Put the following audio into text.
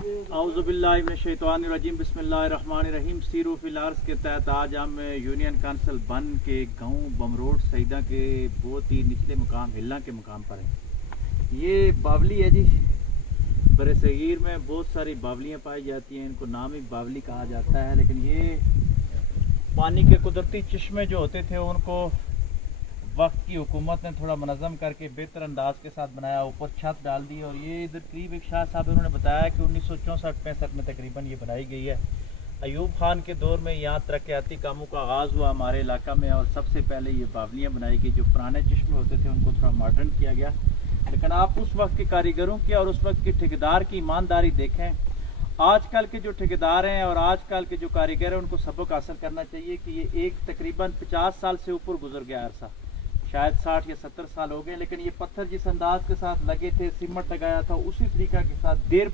औज़ुबिल्लाहिमिनश्शैतानिर्रजीम बिस्मिल्लाहिर्रहमानिर्रहीम। Sero fill अर्ज़ के तहत आज हम यूनियन काउंसिल बन के गाँव बमरोड सईदा के बहुत ही निचले मुकाम हिल्ला के मुकाम पर है। ये बावली है जी। बरसगीर में बहुत सारी बावलियाँ पाई जाती हैं, इनको नाम ही बावली कहा जाता है। लेकिन ये पानी के कुदरती चश्मे जो होते थे उनको वक्त की हुकूमत ने थोड़ा मनज़म करके बेहतर अंदाज के साथ बनाया, ऊपर छत डाल दी। और ये इधर करीब एक शाह साहब उन्होंने बताया कि 1964-65 में तकरीबन ये बनाई गई है। अयूब खान के दौर में यहाँ तरक्याती कामों का आगाज़ हुआ हमारे इलाका में, और सबसे पहले ये बावलियाँ बनाई गई। जो पुराने चश्मे होते थे उनको थोड़ा मॉडर्न किया गया। लेकिन आप उस वक्त के कारीगरों की और उस वक्त के ठेकेदार की ईमानदारी देखें। आजकल के जो ठेकेदार हैं और आजकल के जो कारीगर हैं उनको सबक हासिल करना चाहिए कि ये एक तकरीबन 50 साल से ऊपर गुजर गया अरसा, शायद 60 या 70 साल हो गए। लेकिन ये पत्थर जिस अंदाज के साथ लगे थे, सीमेंट लगाया था, उसी तरीका के साथ देर